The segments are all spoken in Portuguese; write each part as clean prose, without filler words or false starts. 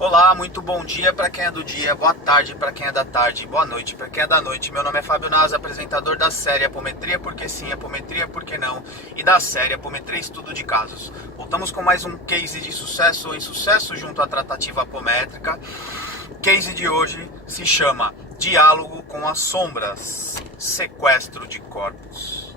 Olá, muito bom dia para quem é do dia, boa tarde para quem é da tarde, boa noite para quem é da noite. Meu nome é Fábio Nasa, apresentador da série Apometria Porque Sim, Apometria Porque Não e da série Apometria Estudo de Casos. Voltamos com mais um case de sucesso ou insucesso junto à tratativa apométrica. O case de hoje se chama Diálogo com as Sombras, Sequestro de Corpos.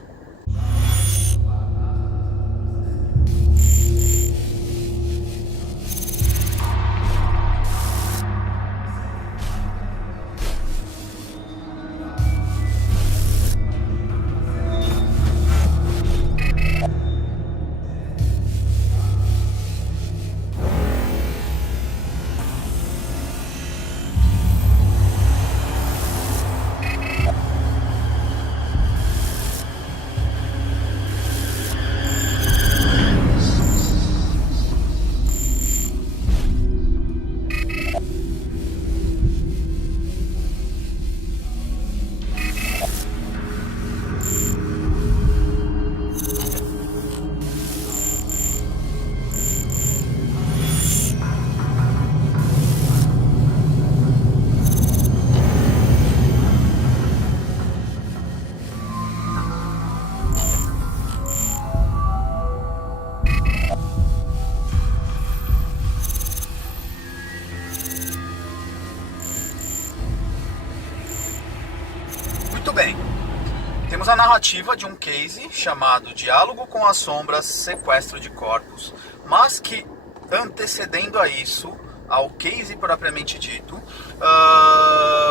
Muito bem, temos a narrativa de um case chamado Diálogo com as Sombras, Sequestro de Corpos, mas que antecedendo a isso, ao case propriamente dito,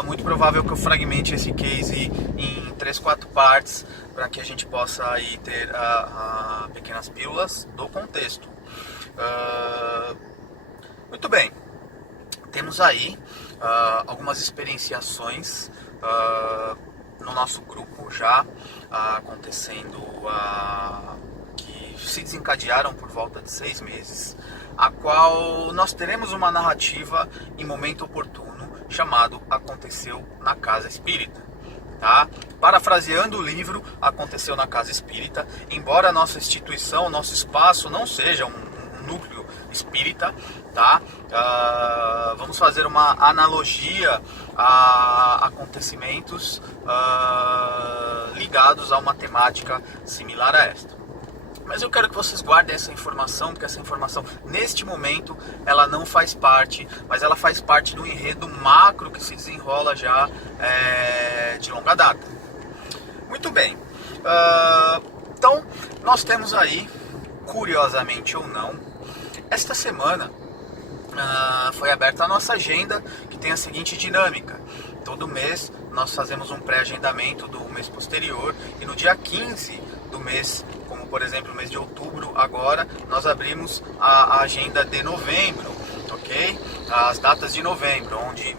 muito provável que eu fragmente esse case em 3, 4 partes, para que a gente possa aí ter pequenas pílulas do contexto. Muito bem, temos aí algumas experienciações no nosso grupo já acontecendo, que se desencadearam por volta de 6 meses, a qual nós teremos uma narrativa em momento oportuno chamado Aconteceu na Casa Espírita. Tá? Parafraseando o livro Aconteceu na Casa Espírita, embora a nossa instituição, nosso espaço não seja um núcleo espírita, tá? Vamos fazer uma analogia a acontecimentos ligados a uma temática similar a esta. Mas eu quero que vocês guardem essa informação, porque essa informação, neste momento, ela não faz parte, mas ela faz parte do enredo macro que se desenrola já de longa data. Muito bem. Então, nós temos aí, curiosamente ou não, esta semana foi aberta a nossa agenda, que tem a seguinte dinâmica. Todo mês nós fazemos um pré-agendamento do mês posterior, e no dia 15 do mês, como por exemplo o mês de outubro agora, nós abrimos a agenda de novembro, ok? As datas de novembro, onde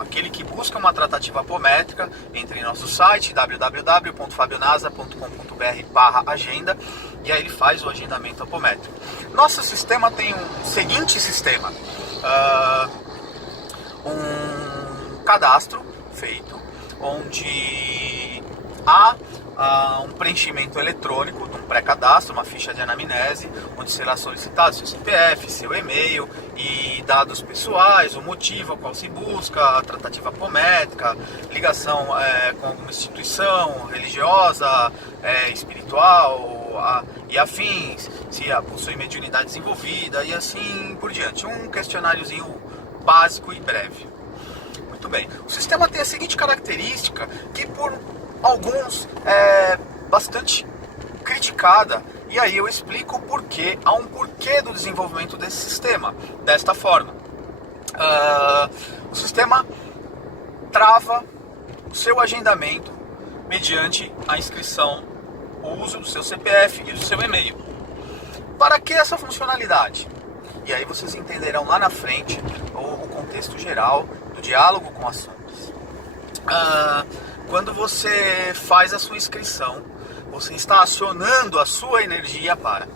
aquele que busca uma tratativa apométrica entre em nosso site www.fabionasa.com.br/agenda, e aí ele faz o agendamento apométrico. Nosso sistema tem um seguinte sistema: um cadastro feito, onde há um preenchimento eletrônico de um pré-cadastro, uma ficha de anamnese, onde será solicitado seu CPF, seu e-mail e dados pessoais, o motivo ao qual se busca a tratativa apométrica, ligação com alguma instituição religiosa, espiritual e afins, se possui mediunidade desenvolvida e assim por diante. Um questionáriozinho básico e breve. Muito bem. O sistema tem a seguinte característica, que por alguns é bastante criticada, e aí eu explico o porquê. Há um porquê do desenvolvimento desse sistema desta forma. O sistema trava o seu agendamento mediante a inscrição, o uso do seu CPF e do seu e-mail. Para que essa funcionalidade? E aí vocês entenderão lá na frente o contexto geral do diálogo com as sombras. Quando você faz a sua inscrição, você está acionando a sua energia para...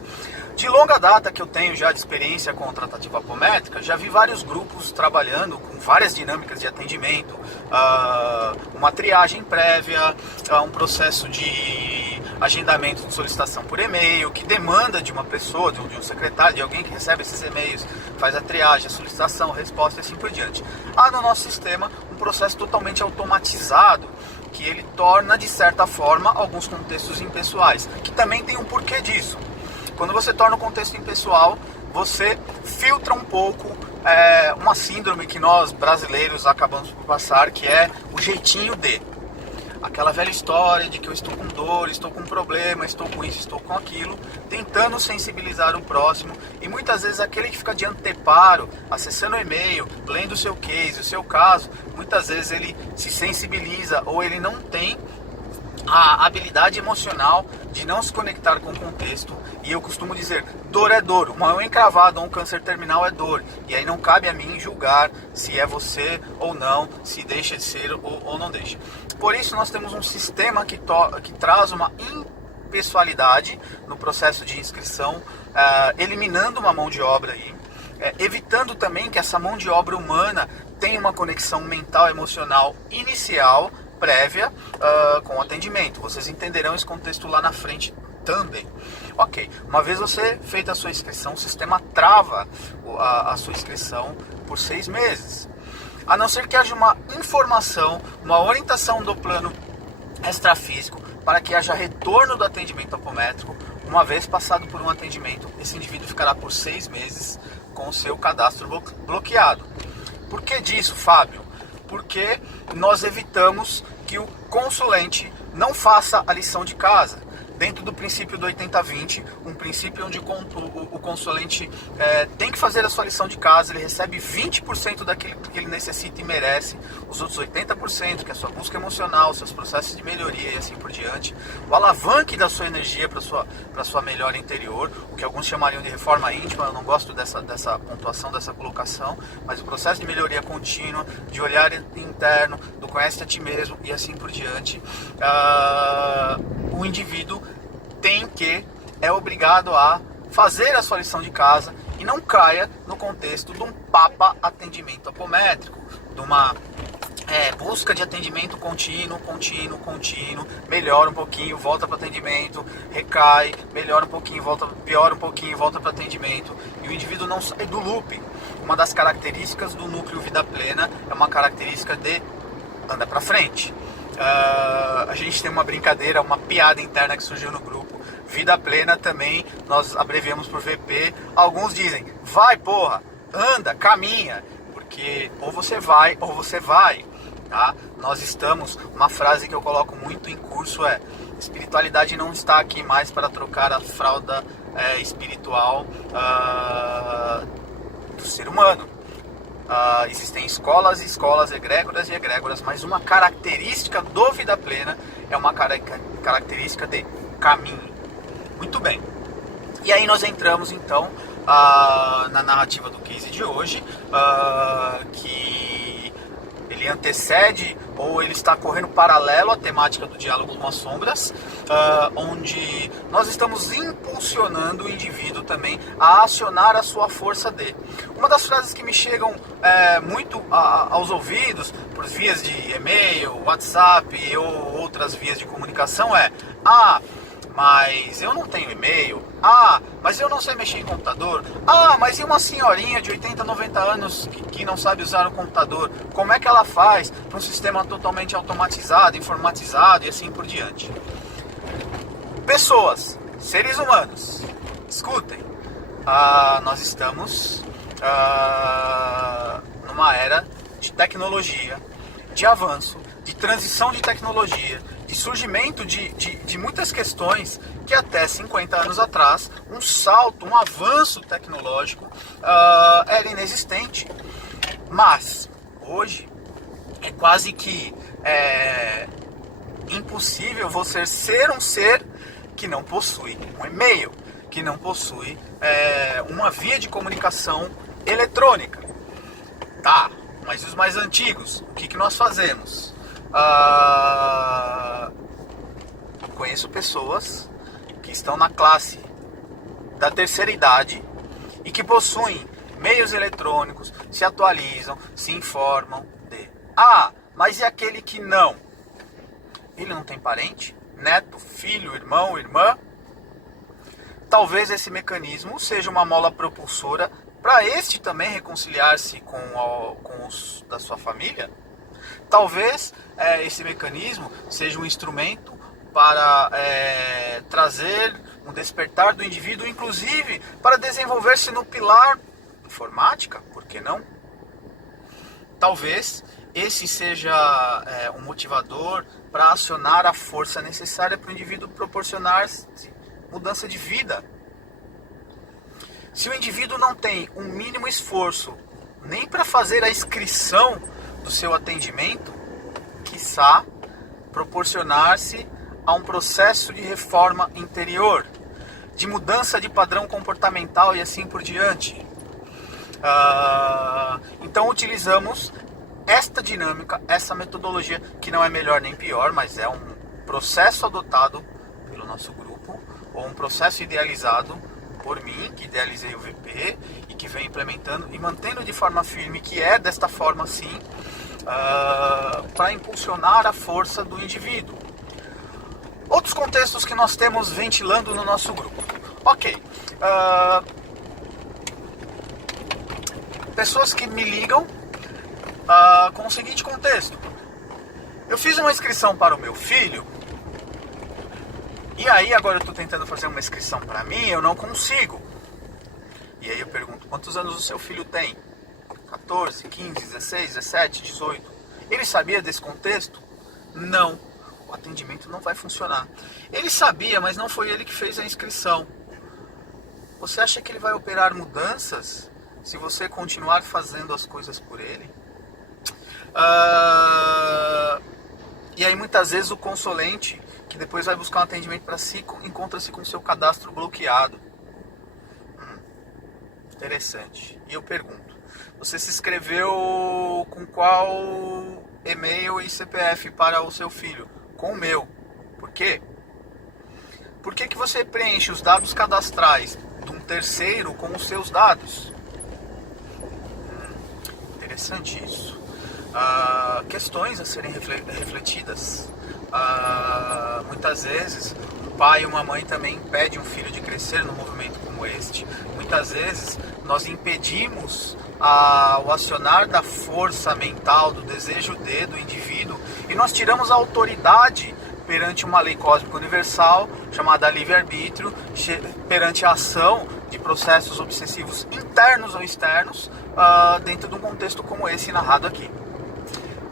De longa data que eu tenho já de experiência com tratativa apométrica, já vi vários grupos trabalhando com várias dinâmicas de atendimento, uma triagem prévia, um processo de agendamento de solicitação por e-mail, que demanda de uma pessoa, de um secretário, de alguém que recebe esses e-mails, faz a triagem, a solicitação, a resposta e assim por diante. Há no nosso sistema um processo totalmente automatizado, que ele torna, de certa forma, alguns contextos impessoais, que também tem um porquê disso. Quando você torna o contexto impessoal, você filtra um pouco uma síndrome que nós brasileiros acabamos por passar, que é o jeitinho de. Aquela velha história de que eu estou com dor, estou com problema, estou com isso, estou com aquilo, tentando sensibilizar o próximo, e muitas vezes aquele que fica de anteparo, acessando o e-mail, lendo o seu case, o seu caso, muitas vezes ele se sensibiliza ou ele não tem a habilidade emocional de não se conectar com o contexto. E eu costumo dizer, dor é dor, uma unha encravada ou um câncer terminal é dor, e aí não cabe a mim julgar se é você ou não, se deixa de ser ou não deixa. Por isso nós temos um sistema que traz uma impessoalidade no processo de inscrição, eliminando uma mão de obra aí, evitando também que essa mão de obra humana tenha uma conexão mental e emocional inicial, prévia, com o atendimento. Vocês entenderão esse contexto lá na frente também. Ok, uma vez você feita a sua inscrição, o sistema trava a sua inscrição por 6 meses. A não ser que haja uma informação, uma orientação do plano extrafísico para que haja retorno do atendimento apométrico. Uma vez passado por um atendimento, esse indivíduo ficará por 6 meses com o seu cadastro bloqueado. Por que disso, Fábio? Porque nós evitamos que o consulente não faça a lição de casa. Dentro do princípio do 80-20, um princípio onde o consulente tem que fazer a sua lição de casa, ele recebe 20% daquilo que ele necessita e merece, os outros 80%, que é a sua busca emocional, seus processos de melhoria e assim por diante, o alavanque da sua energia para sua melhora interior, o que alguns chamariam de reforma íntima. Eu não gosto dessa pontuação, dessa colocação, mas o processo de melhoria contínua, de olhar interno, do conhece a ti mesmo e assim por diante. O indivíduo é obrigado a fazer a sua lição de casa e não caia no contexto de um papa atendimento apométrico, de uma busca de atendimento contínuo, melhora um pouquinho, volta para o atendimento, recai, melhora um pouquinho, piora um pouquinho, volta para o atendimento, e o indivíduo não sai do loop. Uma das características do núcleo Vida Plena é uma característica de anda para frente. A gente tem uma brincadeira, uma piada interna que surgiu no grupo, Vida Plena também, nós abreviamos por VP. Alguns dizem, vai porra, anda, caminha, porque ou você vai, tá? Nós estamos, uma frase que eu coloco muito em curso é, espiritualidade não está aqui mais para trocar a fralda espiritual do ser humano. Existem escolas, egrégoras e egrégoras, mas uma característica do Vida Plena é uma característica de caminho. Muito bem. E aí nós entramos então na narrativa do case de hoje, que ele antecede ou ele está correndo paralelo à temática do diálogo com as sombras, onde nós estamos impulsionando o indivíduo também a acionar a sua força de. Uma das frases que me chegam muito aos ouvidos por vias de e-mail, WhatsApp ou outras vias de comunicação é: mas eu não tenho e-mail. Mas eu não sei mexer em computador. Mas e uma senhorinha de 80, 90 anos que não sabe usar o computador? Como é que ela faz para um sistema totalmente automatizado, informatizado e assim por diante? Pessoas, seres humanos, escutem. Nós estamos numa era de tecnologia, de avanço, de transição de tecnologia, de surgimento de muitas questões que até 50 anos atrás, um salto, um avanço tecnológico era inexistente. Mas, hoje, é quase que impossível você ser um ser que não possui um e-mail, que não possui uma via de comunicação eletrônica. Tá, mas os mais antigos, o que nós fazemos? Conheço pessoas que estão na classe da terceira idade e que possuem meios eletrônicos, se atualizam, se informam de. Mas e aquele que não? Ele não tem parente? neto, filho, irmão, irmã, talvez esse mecanismo seja uma mola propulsora para este também reconciliar-se com os da sua família. Talvez esse mecanismo seja um instrumento para trazer um despertar do indivíduo, inclusive para desenvolver-se no pilar informática, por que não? Talvez esse seja um motivador para acionar a força necessária para o indivíduo proporcionar mudança de vida. Se o indivíduo não tem um mínimo esforço nem para fazer a inscrição do seu atendimento, quiçá proporcionar-se a um processo de reforma interior, de mudança de padrão comportamental e assim por diante. Então utilizamos esta dinâmica, essa metodologia, que não é melhor nem pior, mas é um processo adotado pelo nosso grupo, ou um processo idealizado por mim, que idealizei o VP e que vem implementando e mantendo de forma firme, que é desta forma sim, para impulsionar a força do indivíduo. Outros contextos que nós temos ventilando no nosso grupo. Ok. Pessoas que me ligam com o seguinte contexto: eu fiz uma inscrição para o meu filho e aí agora eu estou tentando fazer uma inscrição para mim, eu não consigo. E aí eu pergunto: quantos anos o seu filho tem? 14, 15, 16, 17, 18. Ele sabia desse contexto? Não. O atendimento não vai funcionar. Ele sabia, mas não foi ele que fez a inscrição. Você acha que ele vai operar mudanças se você continuar fazendo as coisas por ele? E aí muitas vezes o consulente, que depois vai buscar um atendimento para si, encontra-se com o seu cadastro bloqueado. Interessante. E eu pergunto: você se inscreveu com qual e-mail e CPF para o seu filho? Com o meu. Por quê? Por que você preenche os dados cadastrais de um terceiro com os seus dados? Interessante isso. Questões a serem refletidas. Muitas vezes um pai e uma mãe também impedem um filho de crescer num movimento como este. Muitas vezes nós impedimos o acionar da força mental, do desejo do indivíduo, e nós tiramos a autoridade perante uma lei cósmica universal chamada livre-arbítrio, perante a ação de processos obsessivos internos ou externos dentro de um contexto como esse narrado aqui.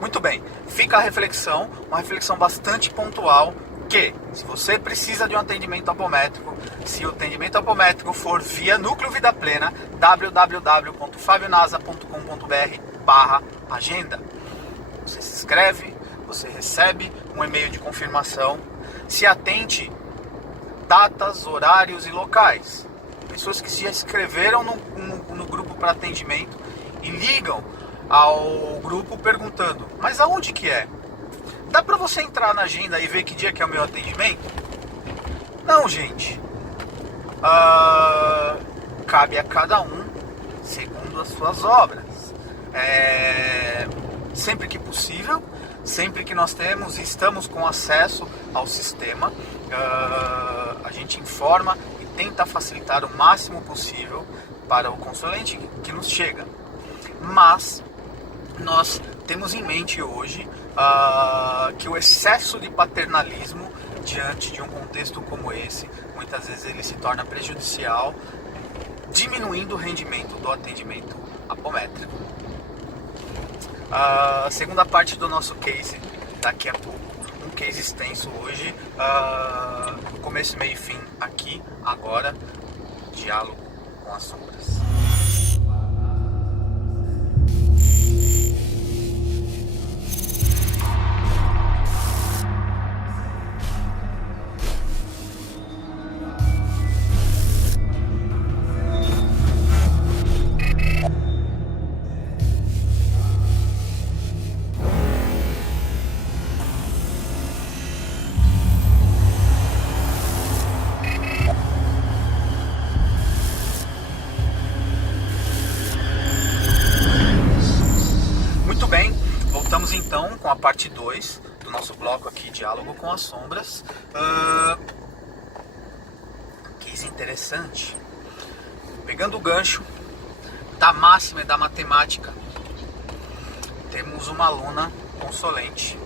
Muito bem, fica a reflexão, uma reflexão bastante pontual, que se você precisa de um atendimento apométrico, se o atendimento apométrico for via Núcleo Vida Plena, www.fabionasa.com.br/agenda. Você se inscreve, você recebe um e-mail de confirmação, se atente datas, horários e locais. Pessoas que se inscreveram no grupo para atendimento e ligam ao grupo perguntando: mas aonde que é? Dá para você entrar na agenda e ver que dia que é o meu atendimento? Não, gente. Cabe a cada um segundo as suas obras. Sempre que possível, sempre que nós estamos com acesso ao sistema, a gente informa e tenta facilitar o máximo possível para o consulente que nos chega. Mas nós temos em mente hoje que o excesso de paternalismo diante de um contexto como esse, muitas vezes ele se torna prejudicial, diminuindo o rendimento do atendimento apométrico. A segunda parte do nosso case daqui a pouco, um case extenso hoje, começo, meio e fim aqui, agora, diálogo com as sombras. Então, com a parte 2 do nosso bloco aqui, Diálogo com as Sombras. Case interessante. Pegando o gancho da máxima e da matemática, temos uma aluna consolente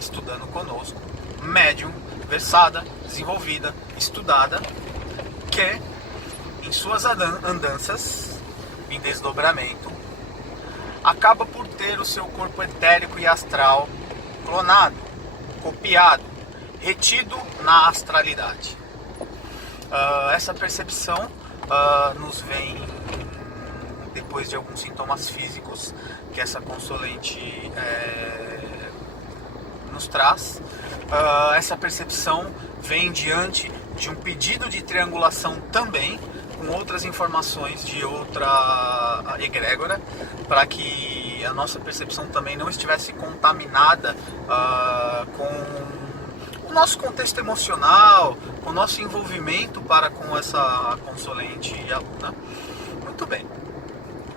estudando conosco, médium, versada, desenvolvida, estudada, que em suas andanças em desdobramento acaba por ter o seu corpo etérico e astral clonado, copiado, retido na astralidade. Essa percepção nos vem depois de alguns sintomas físicos que essa consolente nos traz. Essa percepção vem diante de um pedido de triangulação também, com outras informações de outra egrégora, para que a nossa percepção também não estivesse contaminada com o nosso contexto emocional, com o nosso envolvimento para com essa consolente aluna. Muito bem.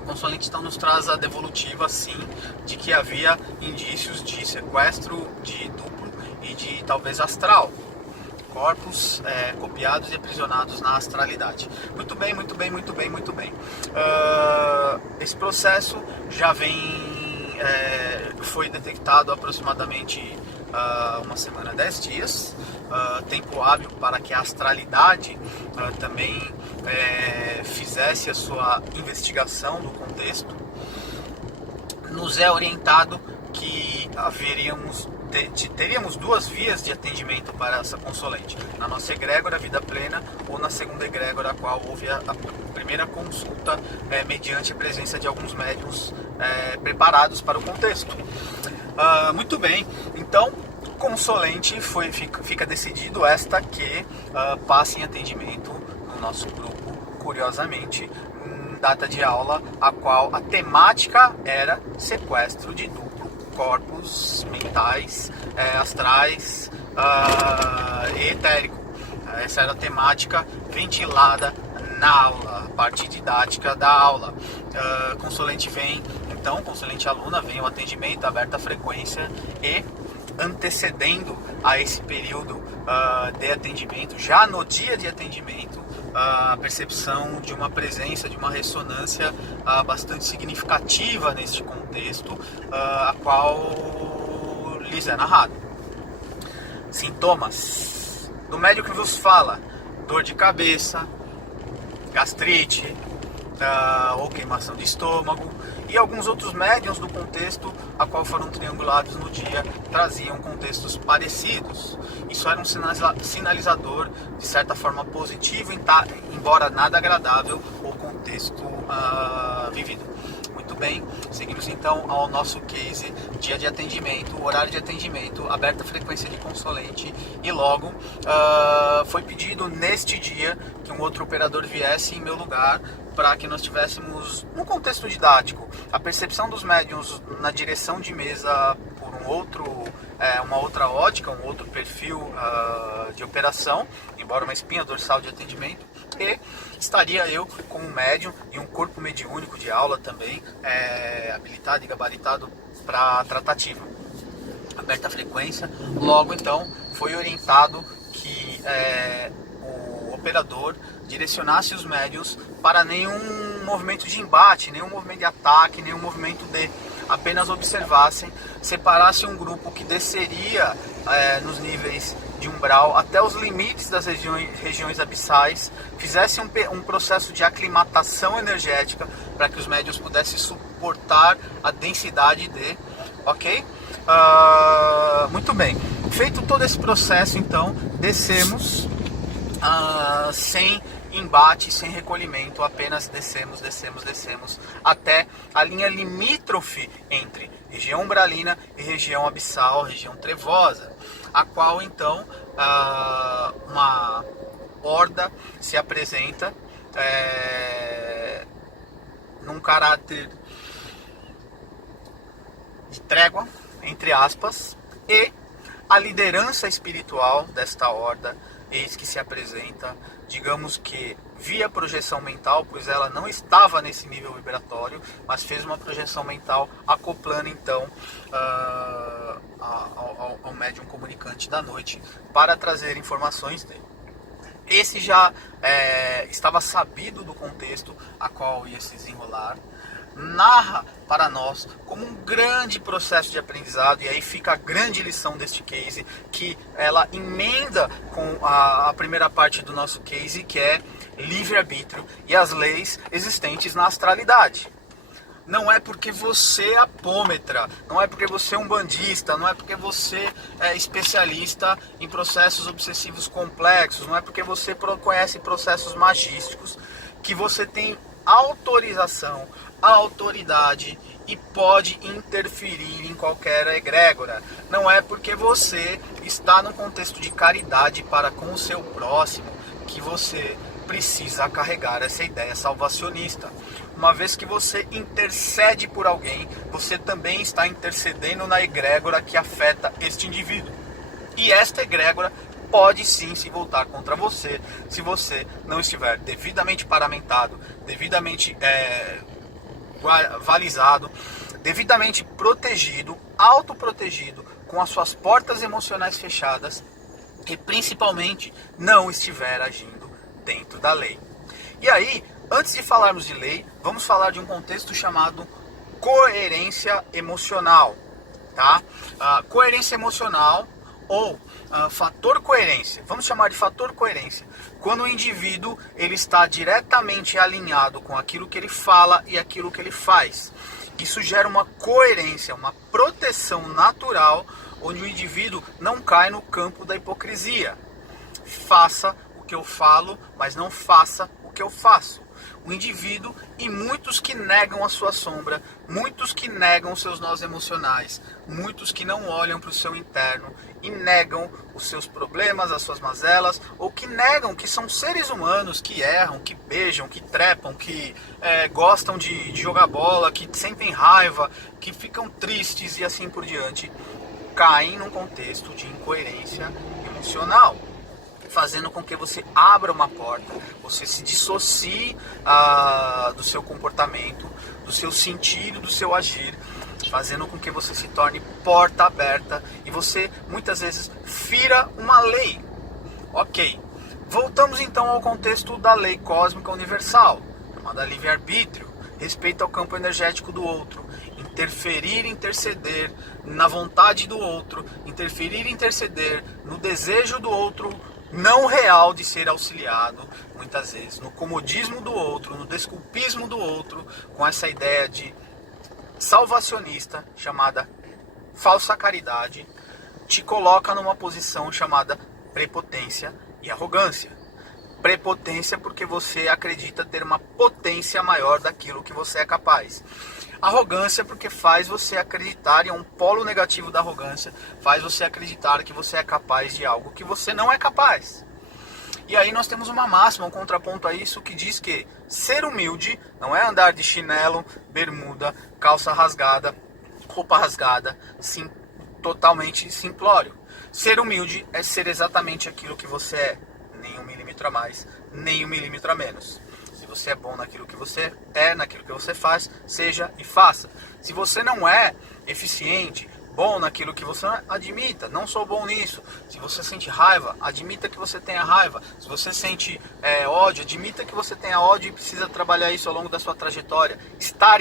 A consolente então nos traz a devolutiva, sim, de que havia indícios de sequestro de duplo e de talvez astral. Corpos copiados e aprisionados na astralidade. Muito bem, muito bem, muito bem, muito bem. Esse processo já foi detectado há aproximadamente uma semana, 10 dias. Tempo hábil para que a astralidade também fizesse a sua investigação do contexto. Nos é orientado que teríamos duas vias de atendimento para essa consolente: na nossa egrégora Vida Plena ou na segunda egrégora, a qual houve a primeira consulta mediante a presença de alguns médiuns preparados para o contexto. Muito bem, então consolente fica decidido esta que passe em atendimento no nosso grupo, curiosamente, data de aula, a qual a temática era sequestro de duplo, corpos mentais, astrais e etérico. Essa era a temática ventilada na aula, a parte didática da aula. Consolente vem, então, consolente aluna, vem o atendimento, aberta a frequência, e antecedendo a esse período de atendimento, já no dia de atendimento, a percepção de uma presença, de uma ressonância bastante significativa neste contexto, a qual lhes é narrado. Sintomas do médium que vos fala: dor de cabeça, gastrite, ou queimação de estômago, e alguns outros médiuns do contexto a qual foram triangulados no dia traziam contextos parecidos. Isso era um sinalizador de certa forma positivo, embora nada agradável o contexto vivido. Muito bem, seguimos então ao nosso case: dia de atendimento, horário de atendimento, aberta a frequência de consolente, e logo foi pedido neste dia que um outro operador viesse em meu lugar, para que nós tivéssemos, no contexto didático, a percepção dos médiuns na direção de mesa por uma outra ótica, um outro perfil de operação, embora uma espinha dorsal de atendimento, e estaria eu como médium e um corpo mediúnico de aula também, habilitado e gabaritado para tratativa. Aberta a frequência, logo então foi orientado que o operador direcionasse os médiuns para nenhum movimento de embate, nenhum movimento de ataque, nenhum movimento apenas observassem, separasse um grupo que desceria nos níveis de umbral até os limites das regiões abissais, fizesse um processo de aclimatação energética para que os médiuns pudessem suportar a densidade ok? Muito bem, feito todo esse processo, então descemos sem embate, sem recolhimento, apenas descemos até a linha limítrofe entre região umbralina e região abissal, região trevosa, a qual então uma horda se apresenta num caráter de trégua, entre aspas, e a liderança espiritual desta horda, eis que se apresenta, digamos que via projeção mental, pois ela não estava nesse nível vibratório, mas fez uma projeção mental acoplando então ao médium comunicante da noite para trazer informações dele. Esse já estava sabido do contexto a qual ia se desenrolar, narra para nós como um grande processo de aprendizado, e aí fica a grande lição deste case, que ela emenda com a primeira parte do nosso case, que é livre-arbítrio e as leis existentes na astralidade. Não é porque você é apômetra, não é porque você é um bandista, não é porque você é especialista em processos obsessivos complexos, não é porque você conhece processos magísticos que você tem autorização, autoridade e pode interferir em qualquer egrégora. Não é porque você está num contexto de caridade para com o seu próximo que você precisa carregar essa ideia salvacionista. Uma vez que você intercede por alguém, você também está intercedendo na egrégora que afeta este indivíduo. E esta egrégora pode sim se voltar contra você, se você não estiver devidamente paramentado, devidamente balizado, devidamente protegido, autoprotegido, com as suas portas emocionais fechadas e principalmente não estiver agindo dentro da lei. E aí, antes de falarmos de lei, vamos falar de um contexto chamado coerência emocional, tá? Coerência emocional ou fator coerência, vamos chamar de fator coerência, quando o indivíduo ele está diretamente alinhado com aquilo que ele fala e aquilo que ele faz. Isso gera uma coerência, uma proteção natural, onde o indivíduo não cai no campo da hipocrisia. Faça o que eu falo, mas não faça o que eu faço. O indivíduo, e muitos que negam a sua sombra, muitos que negam os seus nós emocionais, muitos que não olham para o seu interno e negam os seus problemas, as suas mazelas, ou que negam que são seres humanos, que erram, que beijam, que trepam, que gostam de jogar bola, que sentem raiva, que ficam tristes e assim por diante, caem num contexto de incoerência emocional, fazendo com que você abra uma porta, você se dissocie do seu comportamento, do seu sentir, do seu agir, fazendo com que você se torne porta aberta e você muitas vezes fira uma lei. Ok, voltamos então ao contexto da lei cósmica universal, chamada livre-arbítrio, respeito ao campo energético do outro, interferir, interceder na vontade do outro, interferir, interceder no desejo do outro não real de ser auxiliado, muitas vezes no comodismo do outro, no desculpismo do outro, com essa ideia de salvacionista chamada falsa caridade, te coloca numa posição chamada prepotência e arrogância. Prepotência porque você acredita ter uma potência maior daquilo que você é capaz. Arrogância porque faz você acreditar, em um polo negativo da arrogância, faz você acreditar que você é capaz de algo que você não é capaz. E aí nós temos uma máxima, um contraponto a isso, que diz que ser humilde não é andar de chinelo, bermuda, calça rasgada, roupa rasgada, sim, totalmente simplório. Ser humilde é ser exatamente aquilo que você é, nem 1 milímetro a mais, nem 1 milímetro a menos. Se você é bom naquilo que você é, naquilo que você faz, seja e faça. Se você não é eficiente, bom naquilo que você é, admita, não sou bom nisso. Se você sente raiva, admita que você tenha raiva. Se você sente ódio, admita que você tenha ódio e precisa trabalhar isso ao longo da sua trajetória. Estar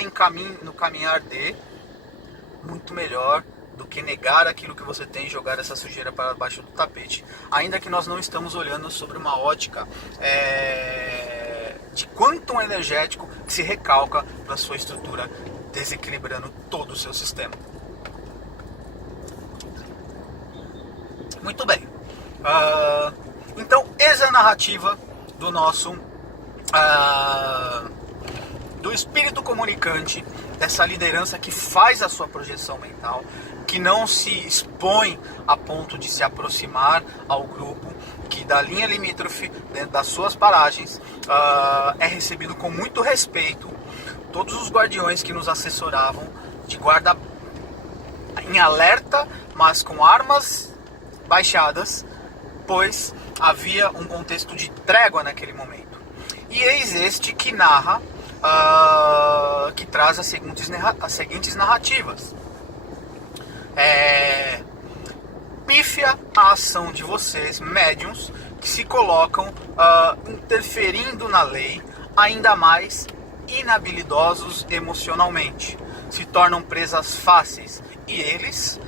no caminhar de, muito melhor do que negar aquilo que você tem e jogar essa sujeira para baixo do tapete. Ainda que nós não estamos olhando sobre uma ótica de quantum energético que se recalca para a sua estrutura, desequilibrando todo o seu sistema. Muito bem. Então, essa é a narrativa do nosso do espírito comunicante, dessa liderança que faz a sua projeção mental, que não se expõe a ponto de se aproximar ao grupo, que da linha limítrofe, dentro das suas paragens, é recebido com muito respeito. Todos os guardiões que nos assessoravam, de guarda em alerta, mas com armas baixadas, pois havia um contexto de trégua naquele momento. E eis este que narra, que traz as seguintes narrativas. Pífia a ação de vocês, médiuns, que se colocam interferindo na lei, ainda mais inabilidosos emocionalmente. Se tornam presas fáceis e eles,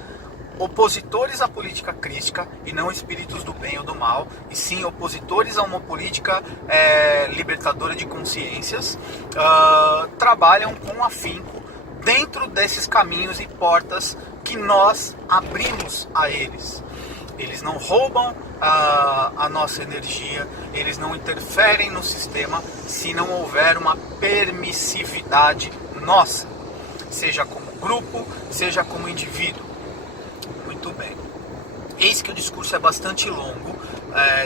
opositores à política crítica e não espíritos do bem ou do mal, e sim opositores a uma política libertadora de consciências, trabalham com afinco dentro desses caminhos e portas que nós abrimos a eles. Eles não roubam a nossa energia, eles não interferem no sistema se não houver uma permissividade nossa, seja como grupo, seja como indivíduo. Muito bem. Eis que o discurso é bastante longo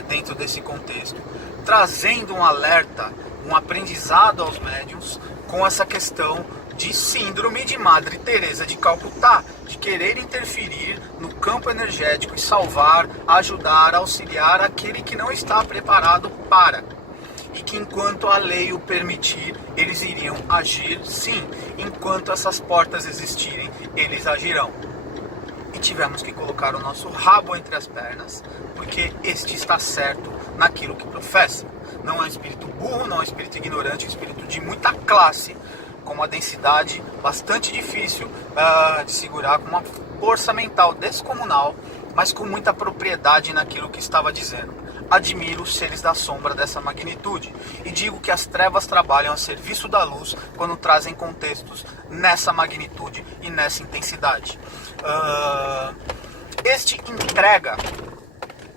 dentro desse contexto, trazendo um alerta, um aprendizado aos médiuns com essa questão de síndrome de Madre Teresa de Calcutá, de querer interferir no campo energético e salvar, ajudar, auxiliar aquele que não está preparado para. E que enquanto a lei o permitir, eles iriam agir, sim. Enquanto essas portas existirem, eles agirão. E tivemos que colocar o nosso rabo entre as pernas, porque este está certo naquilo que professa. Não é um espírito burro, não é um espírito ignorante, é um espírito de muita classe, com uma densidade bastante difícil de segurar, com uma força mental descomunal, mas com muita propriedade naquilo que estava dizendo. Admiro os seres da sombra dessa magnitude e digo que as trevas trabalham a serviço da luz quando trazem contextos nessa magnitude e nessa intensidade. Este entrega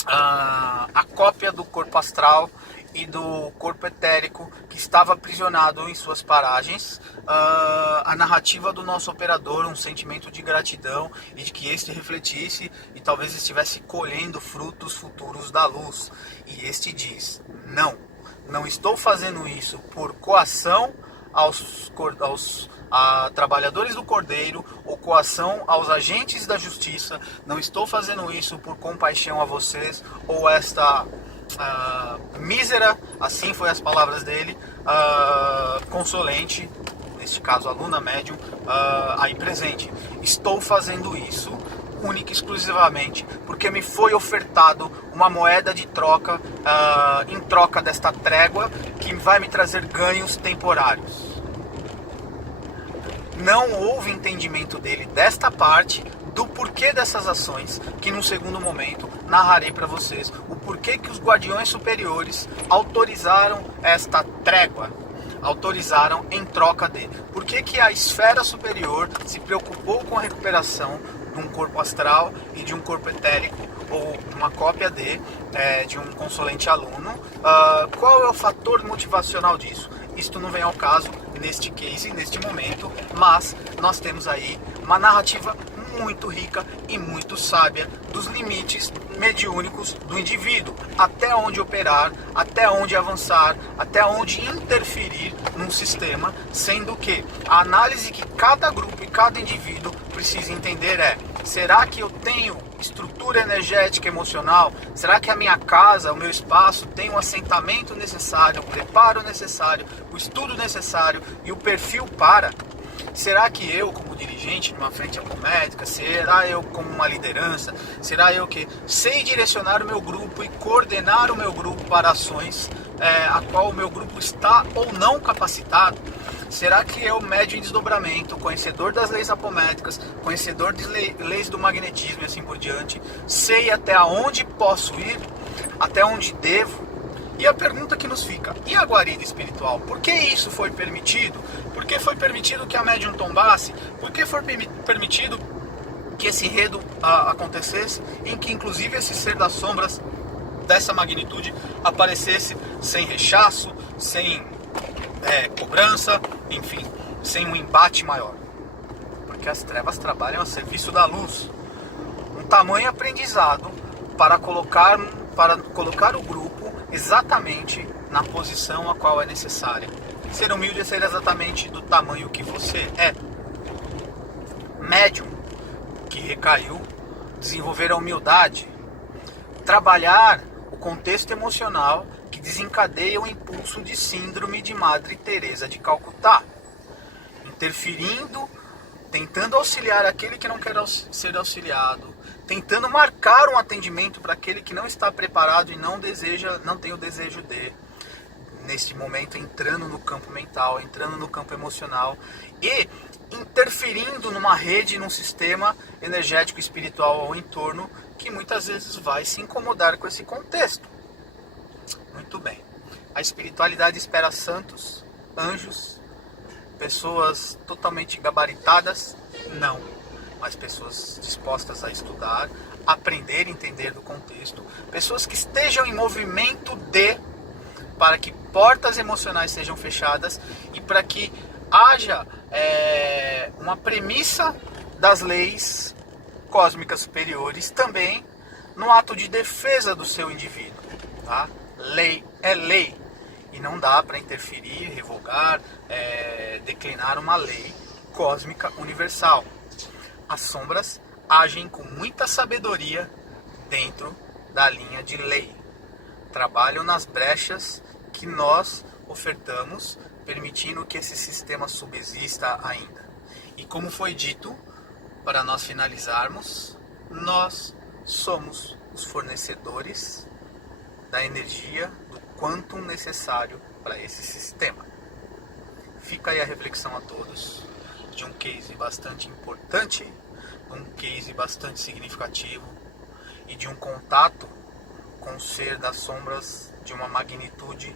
a cópia do corpo astral e do corpo etérico que estava aprisionado em suas paragens, a narrativa do nosso operador, um sentimento de gratidão e de que este refletisse e talvez estivesse colhendo frutos futuros da luz. E este diz: não estou fazendo isso por coação aos trabalhadores do Cordeiro ou coação aos agentes da justiça, não estou fazendo isso por compaixão a vocês ou esta mísera, assim foi as palavras dele, consolente, neste caso aluna médium, aí presente. Estou fazendo isso única e exclusivamente porque me foi ofertado uma moeda de troca, em troca desta trégua que vai me trazer ganhos temporários. Não houve entendimento dele desta parte do porquê dessas ações, que num segundo momento narrarei para vocês o porquê que os guardiões superiores autorizaram esta trégua, autorizaram em troca dele. Por que a esfera superior se preocupou com a recuperação de um corpo astral e de um corpo etérico, ou uma cópia de um consolente aluno? Qual é o fator motivacional disso? Isto não vem ao caso neste case, neste momento, mas nós temos aí uma narrativa muito rica e muito sábia dos limites mediúnicos do indivíduo, até onde operar, até onde avançar, até onde interferir num sistema, sendo que a análise que cada grupo e cada indivíduo precisa entender é: será que eu tenho estrutura energética emocional? Será que a minha casa, o meu espaço tem o assentamento necessário, o preparo necessário, o estudo necessário e o perfil para? Será que eu, como dirigente numa frente apométrica, será eu como uma liderança, será eu que sei direcionar o meu grupo e coordenar o meu grupo para ações a qual o meu grupo está ou não capacitado? Será que eu, médium em desdobramento, conhecedor das leis apométricas, conhecedor de leis do magnetismo e assim por diante, sei até onde posso ir, até onde devo? E a pergunta que nos fica: e a guarida espiritual? Por que isso foi permitido? Por que foi permitido que a médium tombasse? Por que foi permitido que esse enredo acontecesse, em que inclusive esse ser das sombras dessa magnitude aparecesse sem rechaço, sem cobrança, enfim, sem um embate maior? Porque as trevas trabalham a serviço da luz. Um tamanho aprendizado para colocar o grupo exatamente na posição a qual é necessária. Ser humilde é ser exatamente do tamanho que você é. Médium que recaiu, desenvolver a humildade, trabalhar o contexto emocional que desencadeia o impulso de síndrome de Madre Teresa de Calcutá, interferindo, tentando auxiliar aquele que não quer ser auxiliado, tentando marcar um atendimento para aquele que não está preparado e não tem o desejo de, neste momento, entrando no campo mental, entrando no campo emocional e interferindo numa rede, num sistema energético espiritual ao entorno, que muitas vezes vai se incomodar com esse contexto. Muito bem. A espiritualidade espera santos, anjos, pessoas totalmente gabaritadas? Não. Mas pessoas dispostas a estudar, aprender, entender do contexto. Pessoas que estejam em movimento para que portas emocionais sejam fechadas e para que haja uma premissa das leis cósmicas superiores também no ato de defesa do seu indivíduo. Tá? Lei é lei e não dá para interferir, revogar, declinar uma lei cósmica universal. As sombras agem com muita sabedoria dentro da linha de lei. Trabalham nas brechas que nós ofertamos, permitindo que esse sistema subsista ainda. E como foi dito, para nós finalizarmos, nós somos os fornecedores da energia, do quantum necessário para esse sistema. Fica aí a reflexão a todos de um case bastante importante, um case bastante significativo e de um contato com o ser das sombras de uma magnitude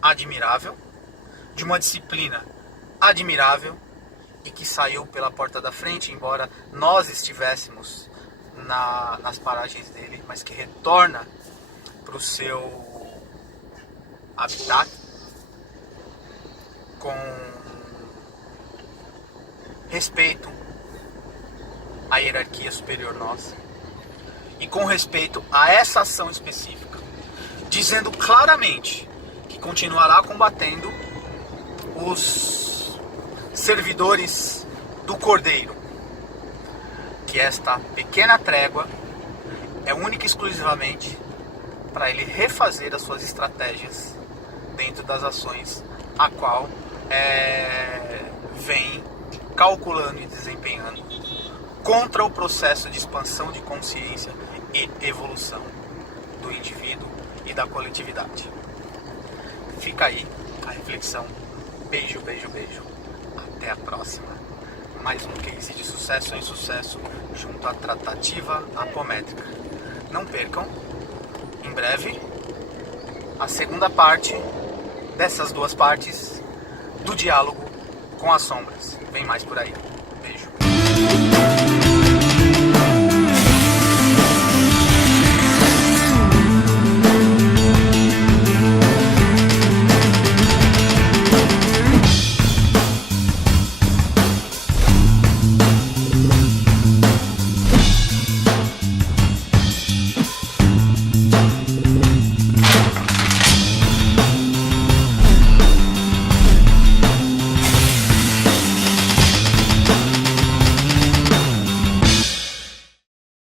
admirável, de uma disciplina admirável e que saiu pela porta da frente, embora nós estivéssemos nas paragens dele, mas que retorna para o seu habitat com respeito à hierarquia superior nossa e com respeito a essa ação específica, dizendo claramente que continuará combatendo os servidores do Cordeiro, que esta pequena trégua é única e exclusivamente para ele refazer as suas estratégias dentro das ações a qual vem calculando e desempenhando contra o processo de expansão de consciência e evolução do indivíduo e da coletividade. Fica aí a reflexão. Beijo, beijo, beijo. Até a próxima. Mais um case de sucesso em sucesso junto à tratativa apométrica. Não percam, em breve, a segunda parte dessas duas partes do diálogo com as sombras. Vem mais por aí. Beijo.